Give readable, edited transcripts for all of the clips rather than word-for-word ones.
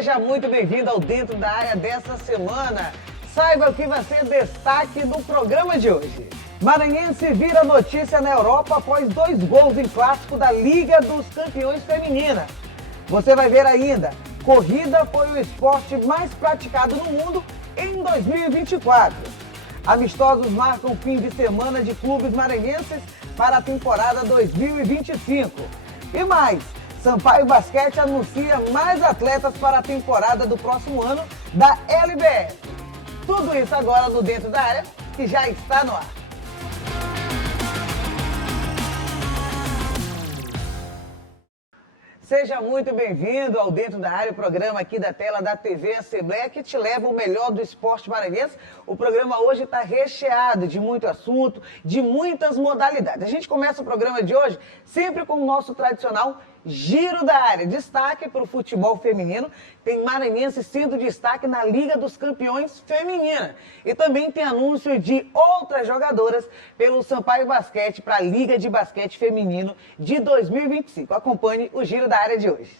Seja muito bem-vindo ao Dentro da Área dessa semana. Saiba o que vai ser destaque do programa de hoje. Maranhense vira notícia na Europa após 2 gols em clássico da Liga dos Campeões Feminina. Você vai ver ainda, corrida foi o esporte mais praticado no mundo em 2024. Amistosos marcam fim de semana de clubes maranhenses para a temporada 2025. E mais, Sampaio Basquete anuncia mais atletas para a temporada do próximo ano da LBF. Tudo isso agora no Dentro da Área, que já está no ar. Seja muito bem-vindo ao Dentro da Área, o programa aqui da tela da TV Assembleia, que te leva o melhor do esporte maranhense. O programa hoje está recheado de muito assunto, de muitas modalidades. A gente começa o programa de hoje sempre com o nosso tradicional Giro da Área. Destaque para o futebol feminino. Tem maranhense sendo destaque na Liga dos Campeões Feminina. E também tem anúncio de outras jogadoras pelo Sampaio Basquete para a Liga de Basquete Feminino de 2025. Acompanhe o Giro da Área de hoje.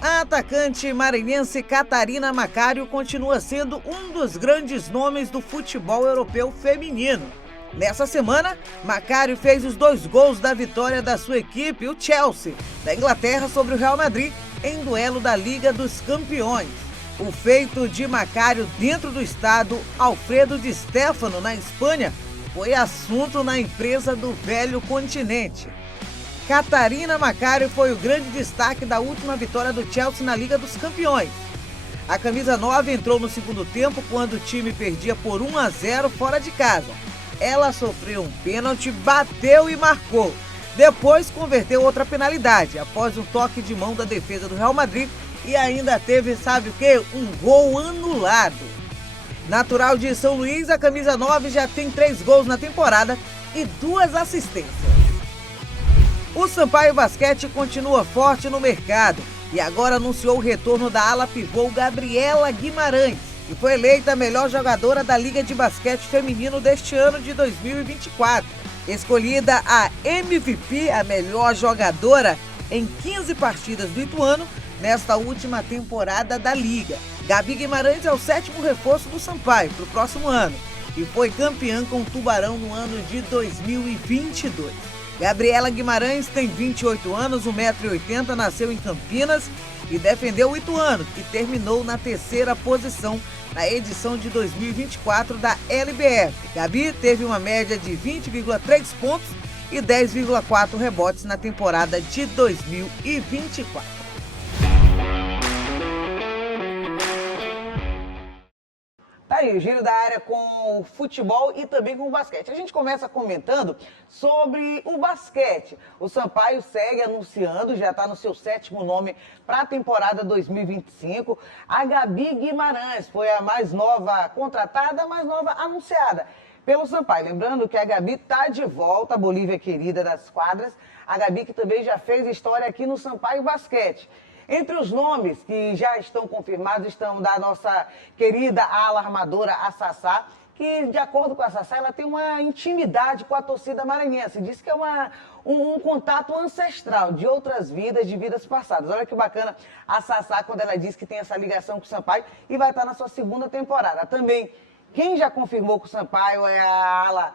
A atacante maranhense Catarina Macário continua sendo um dos grandes nomes do futebol europeu feminino. Nessa semana, Macário fez os 2 gols da vitória da sua equipe, o Chelsea, da Inglaterra sobre o Real Madrid, em duelo da Liga dos Campeões. O feito de Macário dentro do estado Alfredo Di Stéfano, na Espanha, foi assunto na imprensa do velho continente. Catarina Macário foi o grande destaque da última vitória do Chelsea na Liga dos Campeões. A camisa 9 entrou no segundo tempo quando o time perdia por 1-0 fora de casa. Ela sofreu um pênalti, bateu e marcou. Depois converteu outra penalidade, após um toque de mão da defesa do Real Madrid e ainda teve, sabe o quê? Um gol anulado. Natural de São Luís, a camisa 9 já tem 3 gols na temporada e 2 assistências. O Sampaio Basquete continua forte no mercado e agora anunciou o retorno da ala pivô Gabriela Guimarães, que foi eleita a melhor jogadora da Liga de Basquete Feminino deste ano de 2024. Escolhida a MVP, a melhor jogadora, em 15 partidas do Ituano, nesta última temporada da Liga. Gabi Guimarães é o 7º reforço do Sampaio para o próximo ano e foi campeã com o Tubarão no ano de 2022. Gabriela Guimarães tem 28 anos, 1,80 m, nasceu em Campinas e defendeu o Ituano, que terminou na 3ª posição na edição de 2024 da LBF. Gabi teve uma média de 20,3 pontos e 10,4 rebotes na temporada de 2024. Tá aí, o Giro da Área com o futebol e também com o basquete. A gente começa comentando sobre o basquete. O Sampaio segue anunciando, já está no seu 7º nome para a temporada 2025. A Gabi Guimarães foi a mais nova contratada, a mais nova anunciada pelo Sampaio. Lembrando que a Gabi está de volta, a Bolívia querida das quadras. A Gabi que também já fez história aqui no Sampaio Basquete. Entre os nomes que já estão confirmados estão da nossa querida ala armadora, a Sassá, que, de acordo com a Sassá, ela tem uma intimidade com a torcida maranhense. Diz que é um contato ancestral de outras vidas, de vidas passadas. Olha que bacana a Sassá quando ela diz que tem essa ligação com o Sampaio e vai estar na sua 2ª temporada. Também, quem já confirmou com o Sampaio é a ala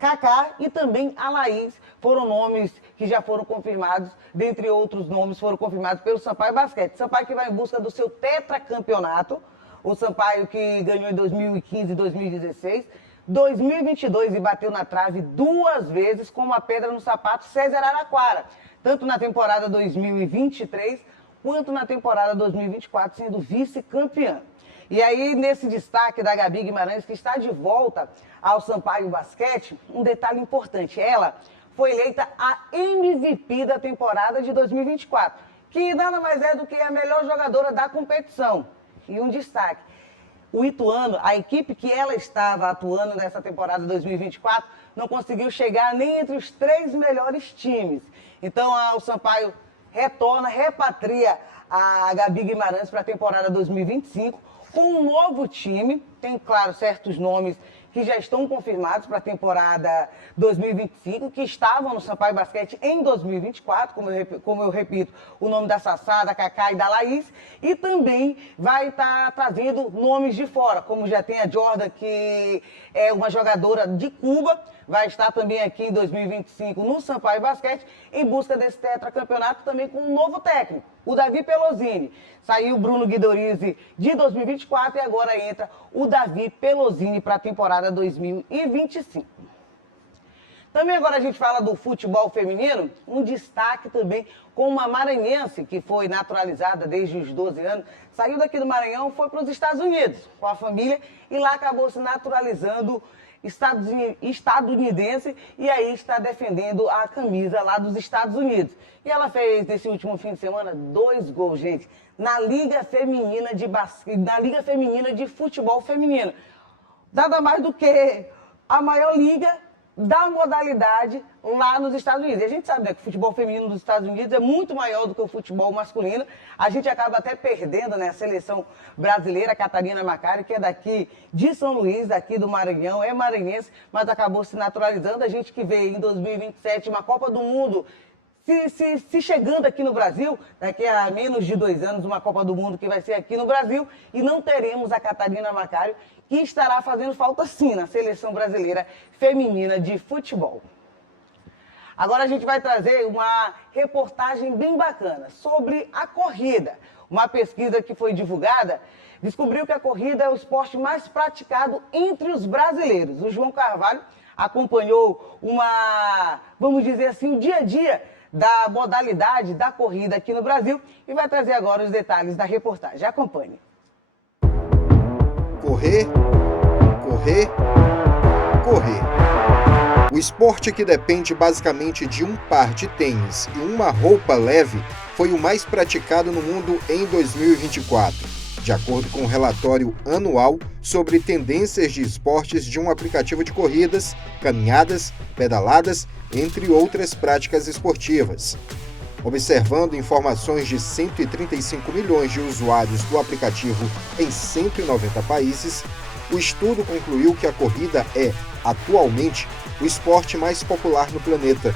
Kaká e também a Laís, foram nomes que já foram confirmados, dentre outros nomes foram confirmados pelo Sampaio Basquete. Sampaio que vai em busca do seu tetracampeonato, o Sampaio que ganhou em 2015 e 2016, 2022 e bateu na trave 2 vezes com uma pedra no sapato César Araraquara, tanto na temporada 2023 quanto na temporada 2024, sendo vice-campeã. E aí, nesse destaque da Gabi Guimarães, que está de volta ao Sampaio Basquete, um detalhe importante, ela foi eleita a MVP da temporada de 2024, que nada mais é do que a melhor jogadora da competição. E um destaque, o Ituano, a equipe que ela estava atuando nessa temporada 2024, não conseguiu chegar nem entre os 3 melhores times. Então, o Sampaio retorna, repatria a Gabi Guimarães para a temporada 2025, com um novo time. Tem, claro, certos nomes que já estão confirmados para a temporada 2025, que estavam no Sampaio Basquete em 2024, como eu repito, o nome da Sassá, da Cacá e da Laís, e também vai estar trazendo nomes de fora, como já tem a Jordan, que é uma jogadora de Cuba, vai estar também aqui em 2025 no Sampaio Basquete, em busca desse tetracampeonato também com um novo técnico, o Davi Pelosini. Saiu o Bruno Guidorizzi de 2024 e agora entra o Davi Pelosini para a temporada 2025. Também agora a gente fala do futebol feminino, um destaque também com uma maranhense que foi naturalizada desde os 12 anos, saiu daqui do Maranhão, foi para os Estados Unidos com a família e lá acabou se naturalizando estadunidense e aí está defendendo a camisa lá dos Estados Unidos. E ela fez nesse último fim de semana 2 gols, gente, na Liga Feminina de Futebol Feminino. Nada mais do que a maior liga da modalidade lá nos Estados Unidos. E a gente sabe, né, que o futebol feminino dos Estados Unidos é muito maior do que o futebol masculino. A gente acaba até perdendo, né, a seleção brasileira, a Catarina Macário, que é daqui de São Luís, daqui do Maranhão, é maranhense, mas acabou se naturalizando. A gente que vê em 2027 uma Copa do Mundo se chegando aqui no Brasil, daqui a menos de 2 anos, uma Copa do Mundo que vai ser aqui no Brasil, e não teremos a Catarina Macário, que estará fazendo falta sim na seleção brasileira feminina de futebol. Agora a gente vai trazer uma reportagem bem bacana sobre a corrida. Uma pesquisa que foi divulgada descobriu que a corrida é o esporte mais praticado entre os brasileiros. O João Carvalho acompanhou vamos dizer assim, o dia a dia da modalidade da corrida aqui no Brasil e vai trazer agora os detalhes da reportagem. Acompanhe. Correr, correr, correr. O esporte que depende basicamente de um par de tênis e uma roupa leve foi o mais praticado no mundo em 2024, de acordo com o relatório anual sobre tendências de esportes de um aplicativo de corridas, caminhadas, pedaladas, entre outras práticas esportivas. Observando informações de 135 milhões de usuários do aplicativo em 190 países, o estudo concluiu que a corrida é, atualmente, o esporte mais popular no planeta.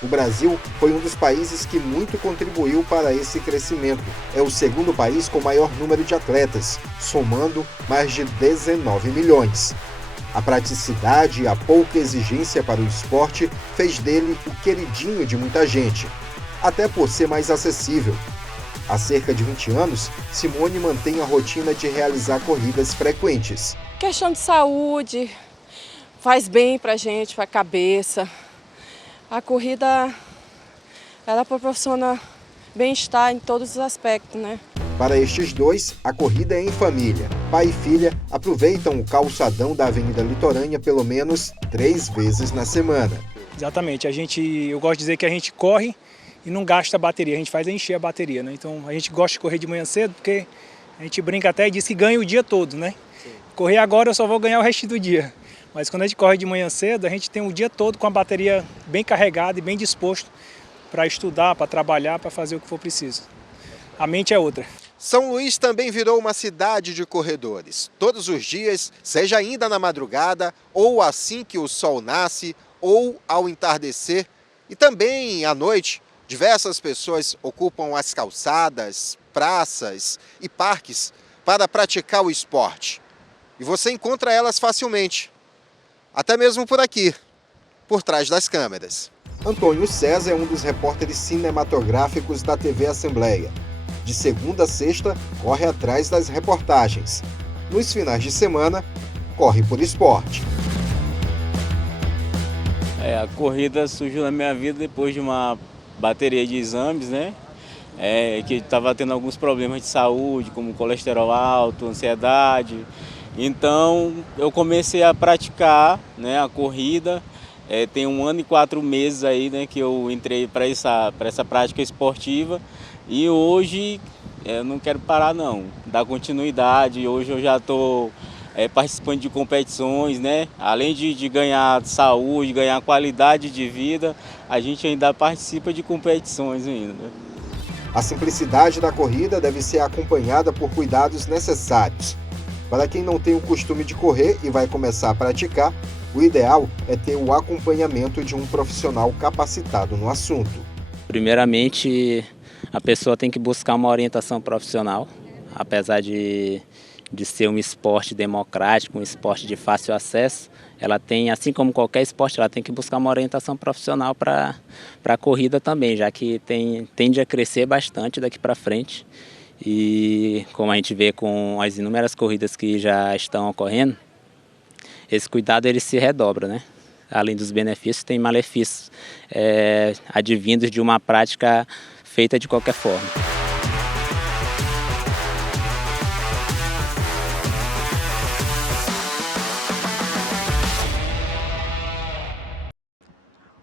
O Brasil foi um dos países que muito contribuiu para esse crescimento. É o segundo país com maior número de atletas, somando mais de 19 milhões. A praticidade e a pouca exigência para o esporte fez dele o queridinho de muita gente, até por ser mais acessível. Há cerca de 20 anos, Simone mantém a rotina de realizar corridas frequentes. Questão de saúde, faz bem para a gente, para a cabeça. A corrida, ela proporciona bem-estar em todos os aspectos, né? Para estes dois, a corrida é em família. Pai e filha aproveitam o calçadão da Avenida Litorânea pelo menos 3 vezes na semana. Exatamente, eu gosto de dizer que a gente corre e não gasta bateria, a gente faz encher a bateria, né? Então a gente gosta de correr de manhã cedo porque a gente brinca até e diz que ganha o dia todo, né? Sim. Correr agora eu só vou ganhar o resto do dia. Mas quando a gente corre de manhã cedo, a gente tem o dia todo com a bateria bem carregada e bem disposto para estudar, para trabalhar, para fazer o que for preciso. A mente é outra. São Luís também virou uma cidade de corredores. Todos os dias, seja ainda na madrugada, ou assim que o sol nasce, ou ao entardecer, e também à noite, diversas pessoas ocupam as calçadas, praças e parques para praticar o esporte. E você encontra elas facilmente, até mesmo por aqui, por trás das câmeras. Antônio César é um dos repórteres cinematográficos da TV Assembleia. De segunda a sexta, corre atrás das reportagens. Nos finais de semana, corre por esporte. A corrida surgiu na minha vida depois de uma bateria de exames, né? Que estava tendo alguns problemas de saúde, como colesterol alto, ansiedade. Então, eu comecei a praticar, né, a corrida. Tem 1 ano e 4 meses aí, né, que eu entrei para essa prática esportiva. E hoje eu não quero parar não, dar continuidade. Hoje eu já estou participando de competições, né? Além de ganhar saúde, ganhar qualidade de vida, a gente ainda participa de competições ainda. A simplicidade da corrida deve ser acompanhada por cuidados necessários. Para quem não tem o costume de correr e vai começar a praticar, o ideal é ter o acompanhamento de um profissional capacitado no assunto. Primeiramente, a pessoa tem que buscar uma orientação profissional, apesar de ser um esporte democrático, um esporte de fácil acesso. Ela tem, assim como qualquer esporte, ela tem que buscar uma orientação profissional para a corrida também, já que tende a crescer bastante daqui para frente. E como a gente vê com as inúmeras corridas que já estão ocorrendo, esse cuidado ele se redobra, né? Além dos benefícios, tem malefícios advindos de uma prática feita de qualquer forma.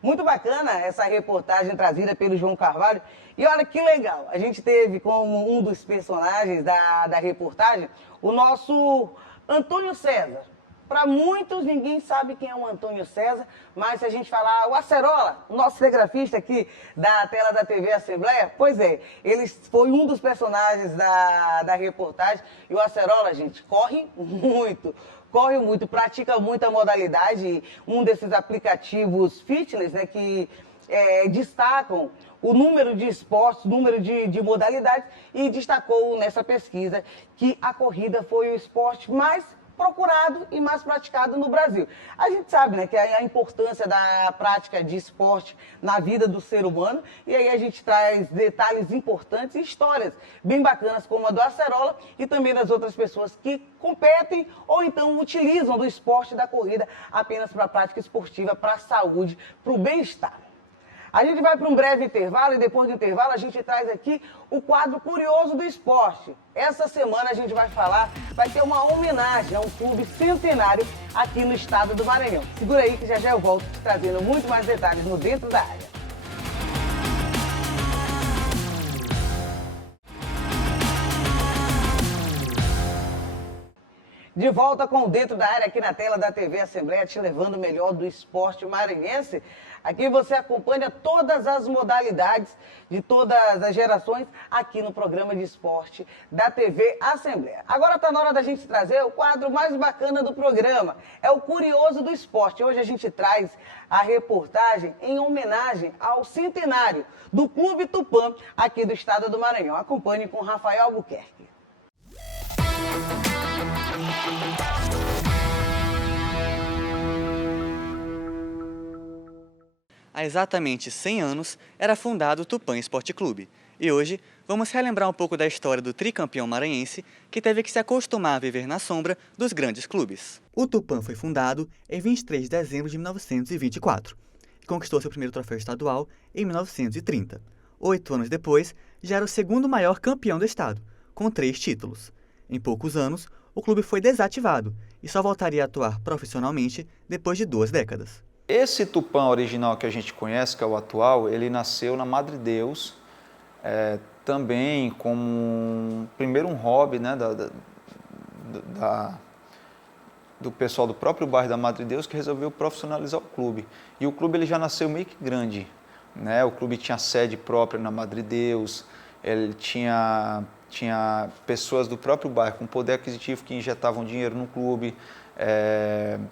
Muito bacana essa reportagem trazida pelo João Carvalho. E olha que legal, a gente teve como um dos personagens da reportagem o nosso Antônio César. Para muitos, ninguém sabe quem é o Antônio César, mas se a gente falar o Acerola, o nosso cinegrafista aqui da tela da TV Assembleia, pois é, ele foi um dos personagens da reportagem. E o Acerola, gente, corre muito, pratica muita modalidade. Um desses aplicativos fitness, né, que destacam o número de esportes, o número de modalidades, e destacou nessa pesquisa que a corrida foi o esporte mais procurado e mais praticado no Brasil. A gente sabe, né, que a importância da prática de esporte na vida do ser humano, e aí a gente traz detalhes importantes e histórias bem bacanas como a do Acerola e também das outras pessoas que competem ou então utilizam do esporte da corrida apenas para a prática esportiva, para a saúde, para o bem-estar. A gente vai para um breve intervalo e depois do intervalo a gente traz aqui o quadro Curioso do Esporte. Essa semana a gente vai ter uma homenagem a um clube centenário aqui no estado do Maranhão. Segura aí que já eu volto trazendo muito mais detalhes no Dentro da Área. De volta com o Dentro da Área aqui na tela da TV Assembleia, te levando o melhor do esporte maranhense. Aqui você acompanha todas as modalidades de todas as gerações aqui no programa de esporte da TV Assembleia. Agora está na hora da gente trazer o quadro mais bacana do programa, é o Curioso do Esporte. Hoje a gente traz a reportagem em homenagem ao centenário do Clube Tupã aqui do estado do Maranhão. Acompanhe com Rafael Albuquerque. Há exatamente 100 anos era fundado o Tupã Esporte Clube. E hoje vamos relembrar um pouco da história do tricampeão maranhense que teve que se acostumar a viver na sombra dos grandes clubes. O Tupã foi fundado em 23 de dezembro de 1924 e conquistou seu primeiro troféu estadual em 1930. 8 anos depois, já era o segundo maior campeão do estado, com 3 títulos. Em poucos anos, o clube foi desativado e só voltaria a atuar profissionalmente depois de 2 décadas. Esse Tupã original que a gente conhece, que é o atual, ele nasceu na Madre Deus, também como primeiro um hobby, né, do pessoal do próprio bairro da Madre Deus, que resolveu profissionalizar o clube. E o clube ele já nasceu meio que grande, né? O clube tinha sede própria na Madre Deus, ele tinha pessoas do próprio bairro com poder aquisitivo que injetavam dinheiro no clube.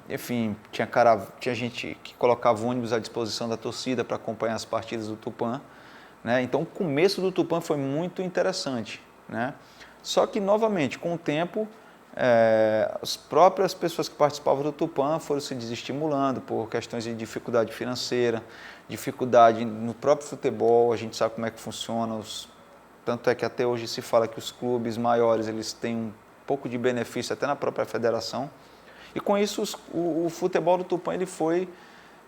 Enfim, tinha gente que colocava ônibus à disposição da torcida para acompanhar as partidas do Tupã, né? Então o começo do Tupã foi muito interessante, né? Só que novamente com o tempo as próprias pessoas que participavam do Tupã foram se desestimulando por questões de dificuldade financeira, dificuldade no próprio futebol. A gente sabe como é que funciona, tanto é que até hoje se fala que os clubes maiores eles têm um pouco de benefício até na própria federação. E com isso o futebol do Tupã ele foi,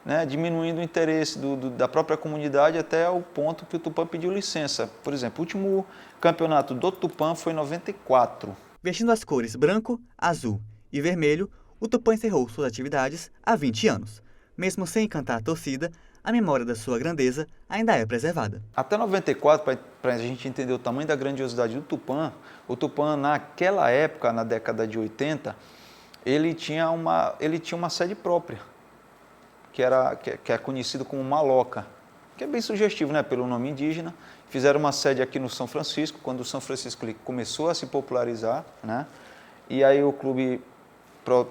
né, diminuindo o interesse da própria comunidade até o ponto que o Tupã pediu licença. Por exemplo, o último campeonato do Tupã foi em 94. Vestindo as cores branco, azul e vermelho, o Tupã encerrou suas atividades há 20 anos. Mesmo sem encantar a torcida, a memória da sua grandeza ainda é preservada. Até 94, para a gente entender o tamanho da grandiosidade do Tupã, o Tupã naquela época, na década de 80, ele tinha uma sede própria, que é conhecido como Maloca, que é bem sugestivo, né, pelo nome indígena. Fizeram uma sede aqui no São Francisco, quando o São Francisco começou a se popularizar, né, E aí o clube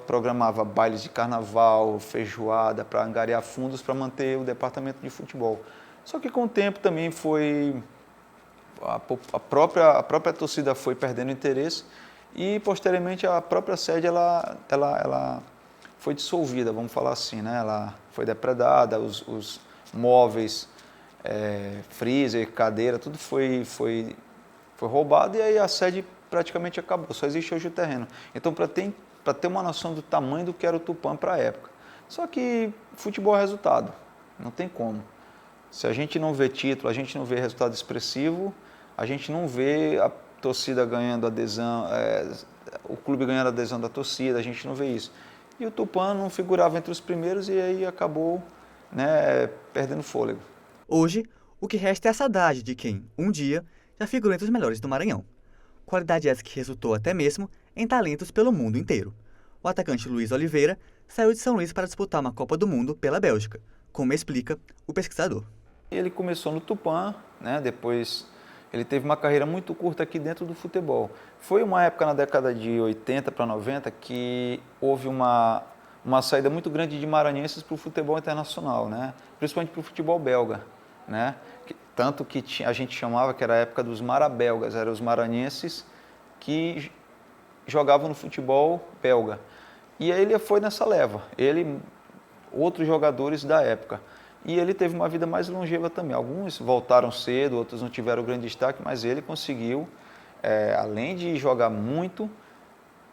programava bailes de carnaval, feijoada, para angariar fundos para manter o departamento de futebol. Só que com o tempo também foi... A própria torcida foi perdendo interesse e, posteriormente, a própria sede ela foi dissolvida, vamos falar assim, né? Ela foi depredada, os móveis, freezer, cadeira, tudo foi roubado e aí a sede praticamente acabou, só existe hoje o terreno. Então, para ter uma noção do tamanho do que era o Tupã para a época. Só que futebol é resultado, não tem como. Se a gente não vê título, a gente não vê resultado expressivo, a gente não vê a torcida ganhando adesão, o clube ganhando adesão da torcida, a gente não vê isso. E o Tupã não figurava entre os primeiros e aí acabou, né, perdendo fôlego. Hoje, o que resta é a saudade de quem, um dia, já figurou entre os melhores do Maranhão. Qualidade essa que resultou até mesmo em talentos pelo mundo inteiro. O atacante Luiz Oliveira saiu de São Luís para disputar uma Copa do Mundo pela Bélgica, como explica o pesquisador. Ele começou no Tupã, né, depois ele teve uma carreira muito curta aqui dentro do futebol. Foi uma época na década de 80 para 90 que houve uma saída muito grande de maranhenses para o futebol internacional, né, principalmente para o futebol belga, né, tanto que a gente chamava que era a época dos marabelgas, eram os maranhenses que jogavam no futebol belga. E aí ele foi nessa leva, outros jogadores da época. E ele teve uma vida mais longeva também. Alguns voltaram cedo, outros não tiveram grande destaque, mas ele conseguiu, além de jogar muito,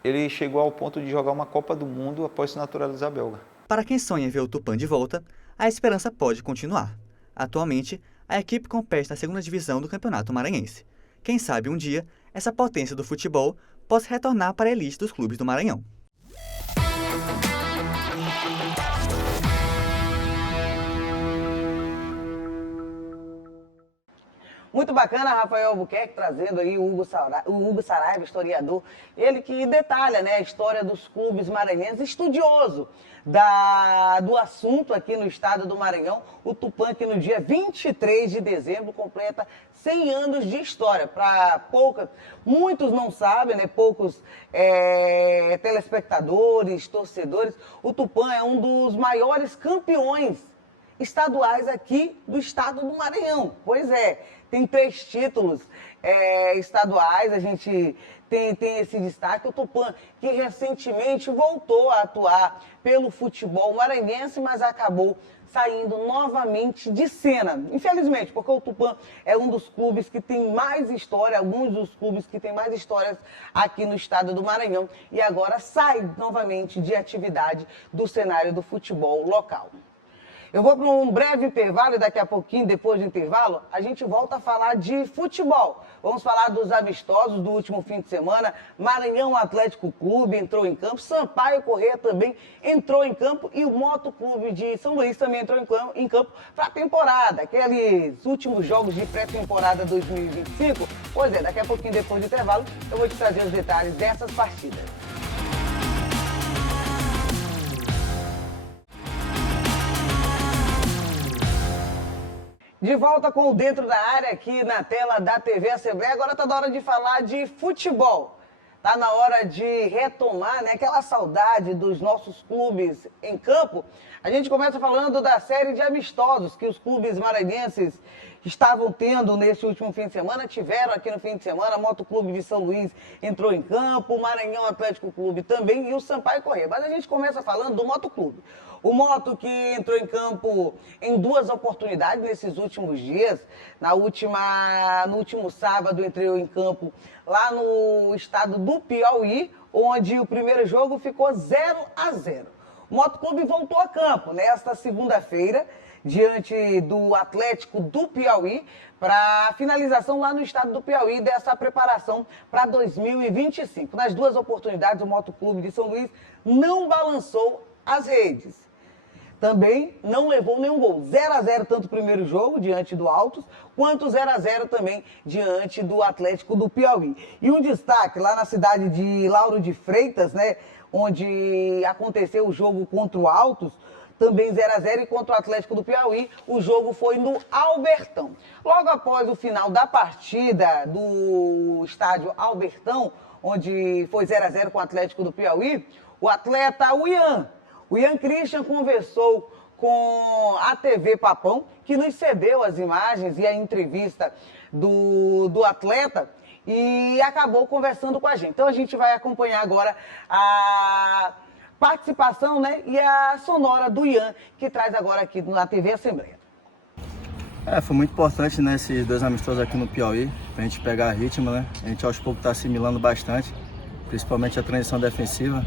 ele chegou ao ponto de jogar uma Copa do Mundo após se naturalizar belga. Para quem sonha em ver o Tupã de volta, a esperança pode continuar. Atualmente, a equipe compete na segunda divisão do Campeonato Maranhense. Quem sabe um dia, essa potência do futebol possa retornar para a elite dos clubes do Maranhão. Muito bacana, Rafael Albuquerque, trazendo aí o Hugo Saraiva, historiador. Ele que detalha, né, a história dos clubes maranhenses, estudioso do assunto aqui no estado do Maranhão. O Tupã, que no dia 23 de dezembro, completa 100 anos de história. Muitos não sabem, né, poucos telespectadores, torcedores. O Tupã é um dos maiores campeões estaduais aqui do estado do Maranhão. Pois é, tem 3 títulos estaduais, a gente tem esse destaque. O Tupã, que recentemente voltou a atuar pelo futebol maranhense, mas acabou saindo novamente de cena. Infelizmente, porque o Tupã é um dos clubes que tem mais história, alguns dos clubes que tem mais histórias aqui no estado do Maranhão, e agora sai novamente de atividade do cenário do futebol local. Eu vou para um breve intervalo e daqui a pouquinho, depois do intervalo, a gente volta a falar de futebol. Vamos falar dos amistosos do último fim de semana. Maranhão Atlético Clube entrou em campo, Sampaio Corrêa também entrou em campo e o Moto Clube de São Luís também entrou em campo para a temporada, aqueles últimos jogos de pré-temporada 2025. Pois é, daqui a pouquinho, depois do intervalo, eu vou te trazer os detalhes dessas partidas. De volta com o Dentro da Área aqui na tela da TV Assembleia. Agora está na hora de falar de futebol. Está na hora de retomar, né, aquela saudade dos nossos clubes em campo. A gente começa falando da série de amistosos que os clubes maranhenses estavam tendo nesse último fim de semana, tiveram aqui no fim de semana. Moto Clube de São Luís entrou em campo, o Maranhão Atlético Clube também e o Sampaio Corrêa. Mas a gente começa falando do Moto Clube. O Moto que entrou em campo em 2 oportunidades nesses últimos dias. No último sábado entrou em campo lá no estado do Piauí, onde o primeiro jogo ficou 0-0. O Moto Clube voltou a campo nesta segunda-feira, diante do Atlético do Piauí, para a finalização lá no estado do Piauí dessa preparação para 2025. Nas 2 oportunidades, o Moto Clube de São Luís não balançou as redes. Também não levou nenhum gol. 0-0 tanto o primeiro jogo, diante do Altos, quanto 0-0 também diante do Atlético do Piauí. E um destaque lá na cidade de Lauro de Freitas, né, onde aconteceu o jogo contra o Altos, também 0-0, e contra o Atlético do Piauí, o jogo foi no Albertão. Logo após o final da partida do estádio Albertão, onde foi 0-0 com o Atlético do Piauí, o atleta o Ian Christian conversou com a TV Papão, que nos cedeu as imagens e a entrevista do atleta e acabou conversando com a gente. Então a gente vai acompanhar agora a participação, né, e a sonora do Ian, que traz agora aqui na TV Assembleia. Foi muito importante, né, esses 2 amistosos aqui no Piauí, pra gente pegar ritmo, né? A gente aos poucos tá assimilando bastante, principalmente a transição defensiva.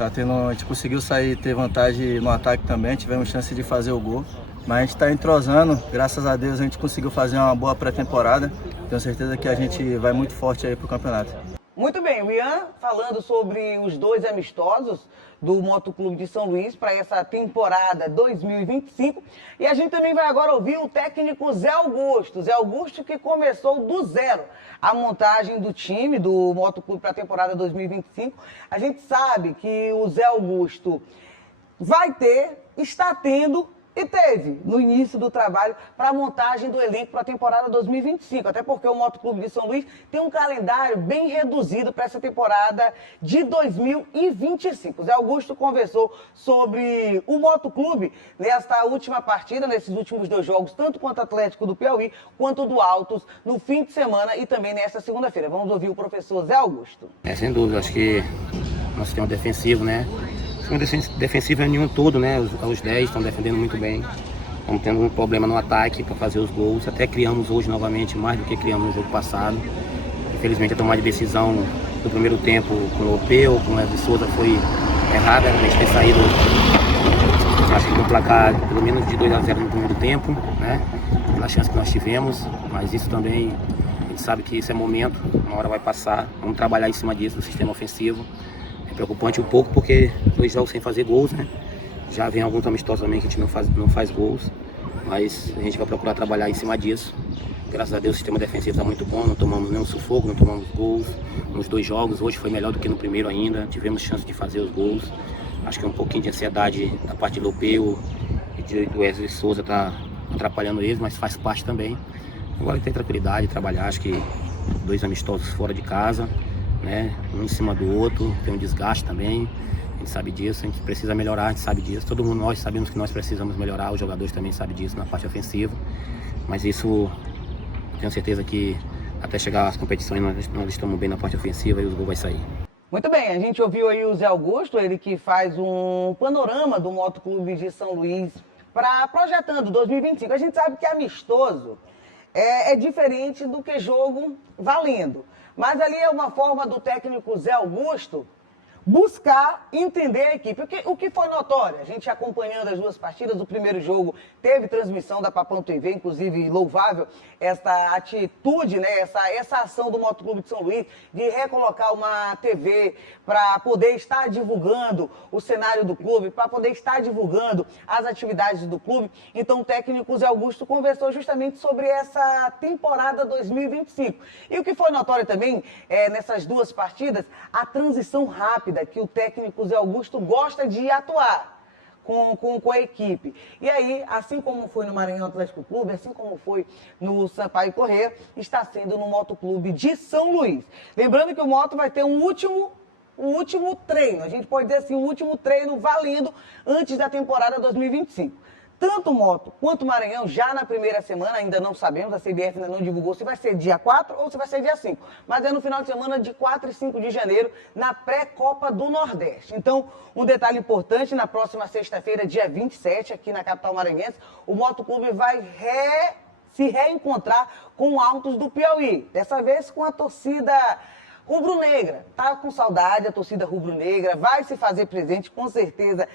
A gente conseguiu ter vantagem no ataque também, tivemos chance de fazer o gol. Mas a gente está entrosando, graças a Deus a gente conseguiu fazer uma boa pré-temporada. Tenho certeza que a gente vai muito forte aí pro campeonato. Muito bem, o Ian falando sobre os 2 amistosos do Motoclube de São Luís para essa temporada 2025. E a gente também vai agora ouvir o técnico Zé Augusto. Zé Augusto que começou do zero a montagem do time do Motoclube para a temporada 2025. A gente sabe que o Zé Augusto está tendo e teve no início do trabalho para a montagem do elenco para a temporada 2025, até porque o Motoclube de São Luís tem um calendário bem reduzido para essa temporada de 2025. O Zé Augusto conversou sobre o Motoclube nesta última partida, nesses últimos 2 jogos, tanto contra o Atlético do Piauí quanto do Altos, no fim de semana e também nesta segunda-feira. Vamos ouvir o professor Zé Augusto. Sem dúvida, acho que nosso sistema defensivo, né? O sistema defensivo é nenhum todo, né? Os 10 estão defendendo muito bem. Estamos tendo um problema no ataque para fazer os gols. Até criamos hoje novamente mais do que criamos no jogo passado. Infelizmente a tomada de decisão do primeiro tempo com o Lopeu, com o Wesley Souza foi errada. A gente ter saído, acho que com o placar pelo menos de 2-0 no primeiro tempo, né? Pela chance que nós tivemos. Mas isso também, a gente sabe que isso é momento, uma hora vai passar. Vamos trabalhar em cima disso, do sistema ofensivo. É preocupante um pouco porque 2 jogos sem fazer gols, né? Já vem alguns amistosos também que a gente não faz gols, mas a gente vai procurar trabalhar em cima disso. Graças a Deus o sistema defensivo está muito bom, não tomamos nenhum sufoco, não tomamos gols nos 2 jogos. Hoje foi melhor do que no primeiro ainda, tivemos chance de fazer os gols. Acho que um pouquinho de ansiedade da parte do Lopeu e do Wesley Souza está atrapalhando eles, mas faz parte também. Agora tem tranquilidade, trabalhar, acho que 2 amistosos fora de casa, né? Um em cima do outro, tem um desgaste também, a gente sabe disso, a gente precisa melhorar, a gente sabe disso, todo mundo nós sabemos que nós precisamos melhorar, os jogadores também sabem disso na parte ofensiva, mas isso tenho certeza que até chegar às competições nós estamos bem na parte ofensiva e os gols vai sair. Muito bem, a gente ouviu aí o Zé Augusto, ele que faz um panorama do Motoclube de São Luís para projetando 2025. A gente sabe que amistoso é diferente do que jogo valendo. Mas ali é uma forma do técnico Zé Augusto buscar entender a equipe. O que foi notório, a gente acompanhando as 2 partidas, o primeiro jogo teve transmissão da Papão TV, inclusive louvável essa atitude, né, essa ação do Motoclube de São Luís de recolocar uma TV para poder estar divulgando o cenário do clube, para poder estar divulgando as atividades do clube. Então o técnico Zé Augusto conversou justamente sobre essa temporada 2025. E o que foi notório também, nessas 2 partidas, a transição rápida que o técnico Zé Augusto gosta de atuar com a equipe. E aí, assim como foi no Maranhão Atlético Clube, assim como foi no Sampaio Corrêa, está sendo no Motoclube de São Luís. Lembrando que o Moto vai ter um último treino, a gente pode dizer assim, um último treino valendo antes da temporada 2025. Tanto o Moto quanto o Maranhão, já na primeira semana, ainda não sabemos, a CBF ainda não divulgou se vai ser dia 4 ou se vai ser dia 5. Mas é no final de semana de 4 e 5 de janeiro, na pré-Copa do Nordeste. Então, um detalhe importante, na próxima sexta-feira, dia 27, aqui na capital maranhense, o Motoclube vai se reencontrar com o Altos do Piauí. Dessa vez com a torcida rubro-negra. Tá com saudade a torcida rubro-negra, vai se fazer presente com certeza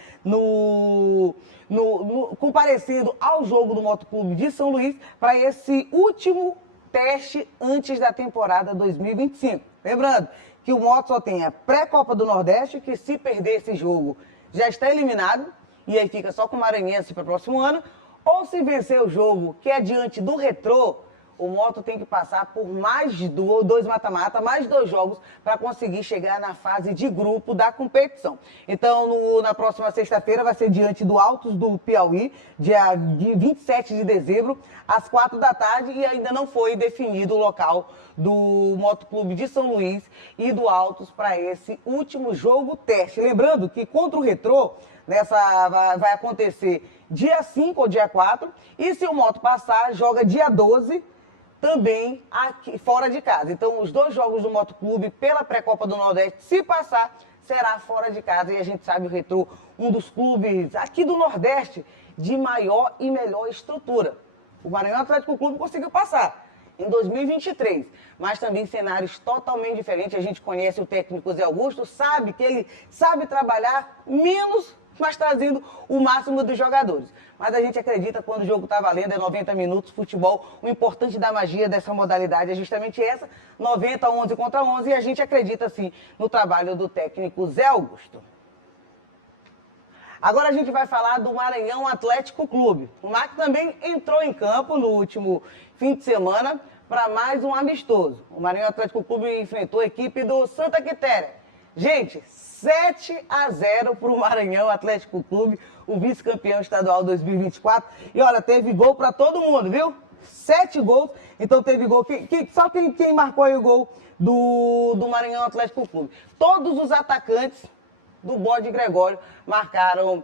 comparecendo ao jogo do Motoclube de São Luís para esse último teste antes da temporada 2025. Lembrando que o Moto só tem a pré-Copa do Nordeste, que se perder esse jogo já está eliminado, e aí fica só com o Maranhense para o próximo ano, ou se vencer o jogo, que é diante do Retrô, o Moto tem que passar por mais dois mata-mata, mais 2 jogos para conseguir chegar na fase de grupo da competição. Então, na próxima sexta-feira vai ser diante do Altos do Piauí, dia 27 de dezembro, às 4 da tarde, e ainda não foi definido o local do Motoclube de São Luís e do Altos para esse último jogo teste. Lembrando que contra o Retrô, vai acontecer dia 5 ou dia 4, e se o Moto passar, joga dia 12, também aqui fora de casa. Então, os 2 jogos do Motoclube pela pré-copa do Nordeste, se passar, será fora de casa. E a gente sabe o Retrô, um dos clubes aqui do Nordeste de maior e melhor estrutura. O Maranhão Atlético Clube conseguiu passar em 2023, mas também cenários totalmente diferentes. A gente conhece o técnico Zé Augusto, sabe que ele sabe trabalhar menos, mas trazendo o máximo dos jogadores. Mas a gente acredita quando o jogo está valendo, é 90 minutos, futebol, o importante da magia dessa modalidade é justamente essa, 90, 11 contra 11, e a gente acredita, sim, no trabalho do técnico Zé Augusto. Agora a gente vai falar do Maranhão Atlético Clube. O MAC também entrou em campo no último fim de semana para mais um amistoso. O Maranhão Atlético Clube enfrentou a equipe do Santa Quitéria. Gente, 7-0 para o Maranhão Atlético Clube, o vice-campeão estadual 2024. E olha, teve gol para todo mundo, viu? 7 gols, então teve gol. Só quem marcou aí o gol do Maranhão Atlético Clube. Todos os atacantes do Bode Gregório marcaram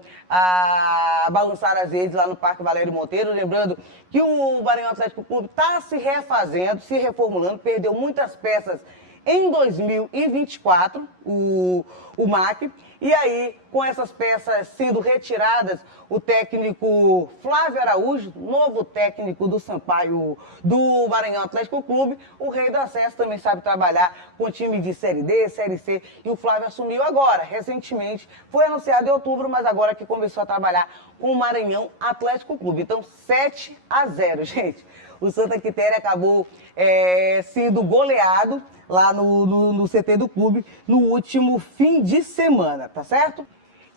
balançar as redes lá no Parque Valério Monteiro. Lembrando que o Maranhão Atlético Clube está se refazendo, se reformulando, perdeu muitas peças em 2024, o MAC, e aí, com essas peças sendo retiradas, o técnico Flávio Araújo, novo técnico do Sampaio, do Maranhão Atlético Clube, o rei do acesso, também sabe trabalhar com time de Série D, Série C, e o Flávio assumiu agora, recentemente, foi anunciado em outubro, mas agora que começou a trabalhar com o Maranhão Atlético Clube. Então, 7-0, gente. O Santa Quitéria acabou sendo goleado lá no CT do clube no último fim de semana, tá certo?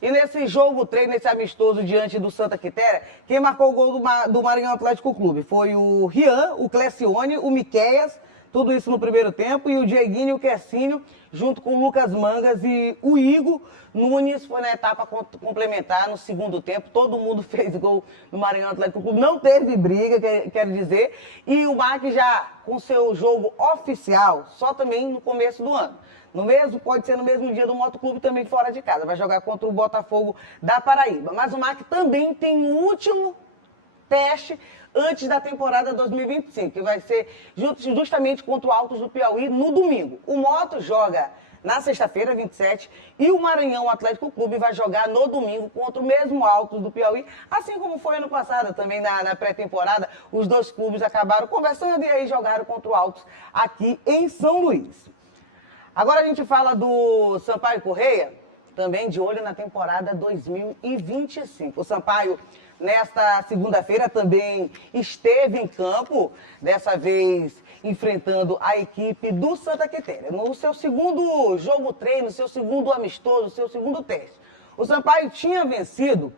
E nesse jogo treino, nesse amistoso diante do Santa Quitéria, quem marcou o gol do Maranhão Atlético Clube foi o Rian, o Clecione, o Miqueias, tudo isso no primeiro tempo, e o Dieguinho e o Quercínio, junto com o Lucas Mangas e o Igor Nunes, foi na etapa complementar no segundo tempo. Todo mundo fez gol no Maranhão Atlético Clube, não teve briga, quero dizer, e o MAC já com seu jogo oficial, só também no começo do ano. Pode ser no mesmo dia do Motoclube, também fora de casa, vai jogar contra o Botafogo da Paraíba. Mas o MAC também tem um último teste antes da temporada 2025, que vai ser justamente contra o Altos do Piauí no domingo. O Moto joga na sexta-feira, 27, e o Maranhão Atlético Clube vai jogar no domingo contra o mesmo Altos do Piauí, assim como foi ano passado também na pré-temporada. Os 2 clubes acabaram conversando e aí jogaram contra o Altos aqui em São Luís. Agora a gente fala do Sampaio Corrêa, também de olho na temporada 2025. O Sampaio, nesta segunda-feira, também esteve em campo, dessa vez enfrentando a equipe do Santa Quitéria. No seu segundo jogo treino, seu segundo amistoso, seu segundo teste. O Sampaio tinha vencido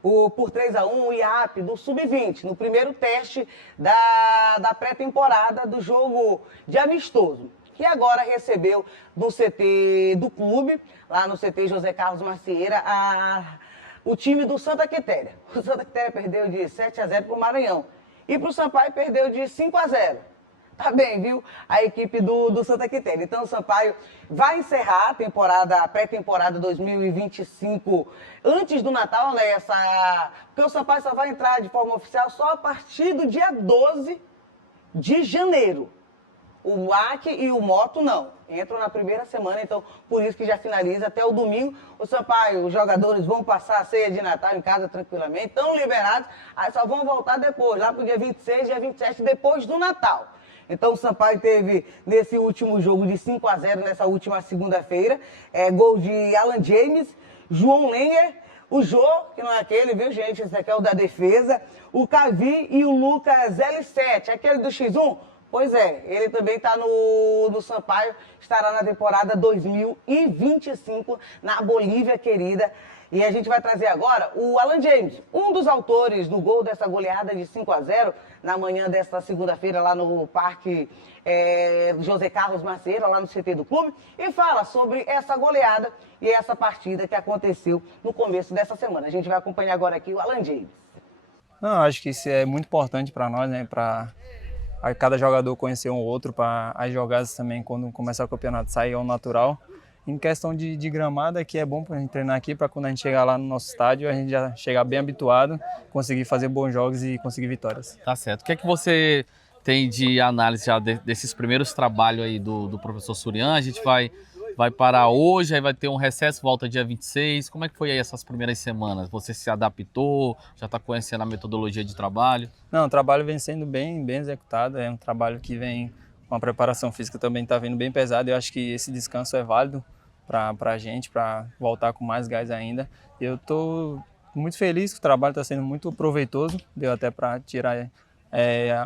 por 3-1 o IAP do Sub-20, no primeiro teste da pré-temporada do jogo de amistoso, que agora recebeu no CT do clube, lá no CT José Carlos Macieira, o time do Santa Quitéria. O Santa Quitéria perdeu de 7-0 para o Maranhão. E para o Sampaio perdeu de 5-0. Tá bem, viu? A equipe do Santa Quitéria. Então o Sampaio vai encerrar a pré-temporada 2025 antes do Natal, né? Porque o Sampaio só vai entrar de forma oficial só a partir do dia 12 de janeiro. O MAC e o Moto não, entram na primeira semana, então por isso que já finaliza até o domingo. O Sampaio, os jogadores vão passar a ceia de Natal em casa tranquilamente, estão liberados, aí só vão voltar depois, lá pro dia 26, dia 27, depois do Natal. Então o Sampaio teve nesse último jogo de 5-0, nessa última segunda-feira, gol de Alan James, João Lenger, o Jô, que não é aquele, viu gente, esse aqui é o da defesa, o Cavi e o Lucas L7, aquele do X1, Pois é, ele também está no Sampaio, estará na temporada 2025 na Bolívia querida. E a gente vai trazer agora o Alan James, um dos autores do gol dessa goleada de 5-0 na manhã desta segunda-feira lá no Parque José Carlos Macieira, lá no CT do clube, e fala sobre essa goleada e essa partida que aconteceu no começo dessa semana. A gente vai acompanhar agora aqui o Alan James. Não, acho que isso é muito importante para nós, né? Para cada jogador conhecer um outro, para as jogadas também, quando começar o campeonato, sair ao natural. Em questão de gramado, aqui é bom para a gente treinar aqui, para quando a gente chegar lá no nosso estádio, a gente já chegar bem habituado, conseguir fazer bons jogos e conseguir vitórias. Tá certo. O que é que você tem de análise já desses primeiros trabalhos aí do professor Surian? A gente vai parar hoje, aí vai ter um recesso, volta dia 26. Como é que foi aí essas primeiras semanas? Você se adaptou? Já está conhecendo a metodologia de trabalho? Não, o trabalho vem sendo bem executado, é um trabalho que vem com a preparação física também está vindo bem pesada. Eu acho que esse descanso é válido para a gente, para voltar com mais gás ainda. Eu estou muito feliz que o trabalho está sendo muito proveitoso, deu até para tirar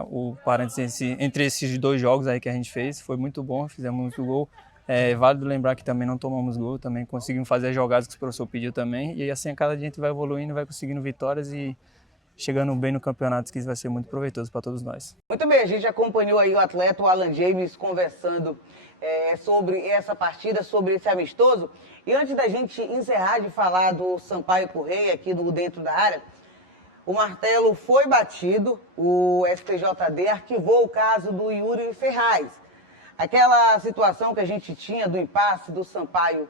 o parênteses entre esses dois jogos aí que a gente fez, foi muito bom, fizemos muito gol. É válido lembrar que também não tomamos gol, também conseguimos fazer as jogadas que o professor pediu também, e assim a cada dia a gente vai evoluindo, vai conseguindo vitórias e chegando bem no campeonato, que isso vai ser muito proveitoso para todos nós. Muito bem, a gente acompanhou aí o atleta, o Alan James, conversando sobre essa partida, sobre esse amistoso. E antes da gente encerrar de falar do Sampaio Corrêa aqui dentro da área, o martelo foi batido, o STJD arquivou o caso do Yuri Ferraz. Aquela situação que a gente tinha do impasse do Sampaio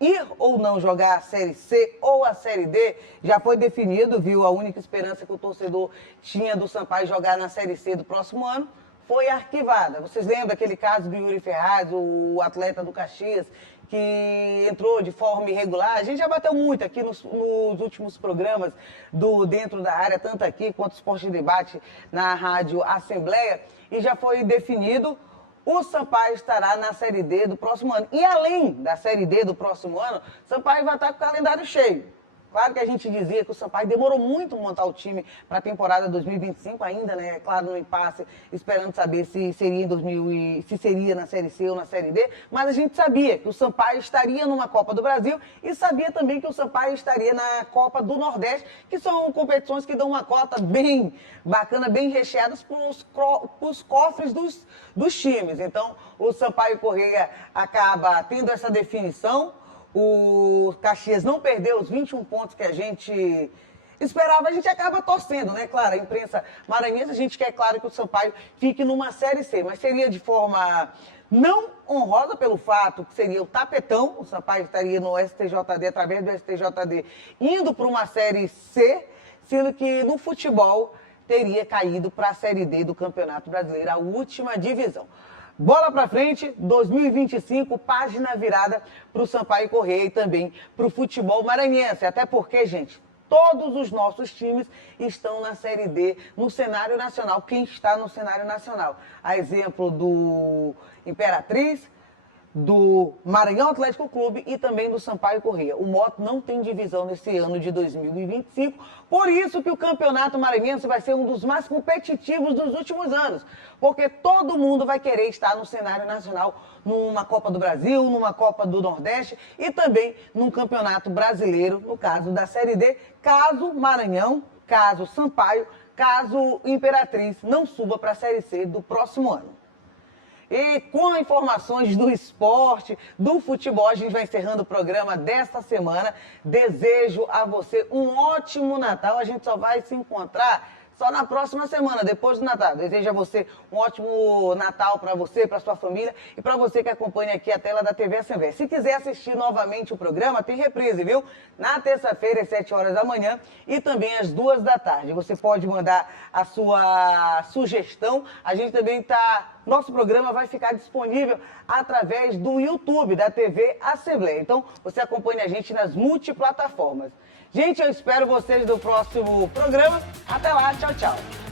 ir ou não jogar a Série C ou a Série D, já foi definido, viu? A única esperança que o torcedor tinha do Sampaio jogar na Série C do próximo ano foi arquivada. Vocês lembram daquele caso do Yuri Ferraz, o atleta do Caxias, que entrou de forma irregular? A gente já bateu muito aqui nos últimos programas do Dentro da Área, tanto aqui quanto o Esporte de Debate na Rádio Assembleia, e já foi definido. O Sampaio estará na Série D do próximo ano. E além da Série D do próximo ano, o Sampaio vai estar com o calendário cheio. Claro que a gente dizia que o Sampaio demorou muito a montar o time para a temporada 2025 ainda, né? Claro, no impasse, esperando saber se seria na Série C ou na Série D. Mas a gente sabia que o Sampaio estaria numa Copa do Brasil e sabia também que o Sampaio estaria na Copa do Nordeste, que são competições que dão uma cota bem bacana, bem recheadas para os cofres dos times. Então, o Sampaio Corrêa acaba tendo essa definição. O Caxias não perdeu os 21 pontos que a gente esperava, a gente acaba torcendo, né? Claro, a imprensa maranhense, a gente quer, claro, que o Sampaio fique numa Série C, mas seria de forma não honrosa pelo fato que seria o tapetão, o Sampaio estaria no STJD, através do STJD, indo para uma Série C, sendo que no futebol teria caído para a Série D do Campeonato Brasileiro, a última divisão. Bola pra frente, 2025, página virada para o Sampaio Corrêa e também para o futebol maranhense. Até porque, gente, todos os nossos times estão na Série D, no cenário nacional. Quem está no cenário nacional? A exemplo do Imperatriz, do Maranhão Atlético Clube e também do Sampaio Corrêa. O Moto não tem divisão nesse ano de 2025, por isso que o Campeonato Maranhense vai ser um dos mais competitivos dos últimos anos, porque todo mundo vai querer estar no cenário nacional, numa Copa do Brasil, numa Copa do Nordeste e também num Campeonato Brasileiro, no caso da Série D, caso Maranhão, caso Sampaio, caso Imperatriz não suba para a Série C do próximo ano. E com informações do esporte, do futebol, a gente vai encerrando o programa desta semana. Desejo a você um ótimo Natal. A gente só vai se encontrar só na próxima semana, depois do Natal. Desejo a você um ótimo Natal para você, para sua família e para você que acompanha aqui a tela da TV Assembleia. Se quiser assistir novamente o programa, tem reprise, viu? Na terça-feira, às 7 horas da manhã e também às 2 da tarde. Você pode mandar a sua sugestão. A gente também nosso programa vai ficar disponível através do YouTube da TV Assembleia. Então, você acompanha a gente nas multiplataformas. Gente, eu espero vocês no próximo programa. Até lá, tchau, tchau.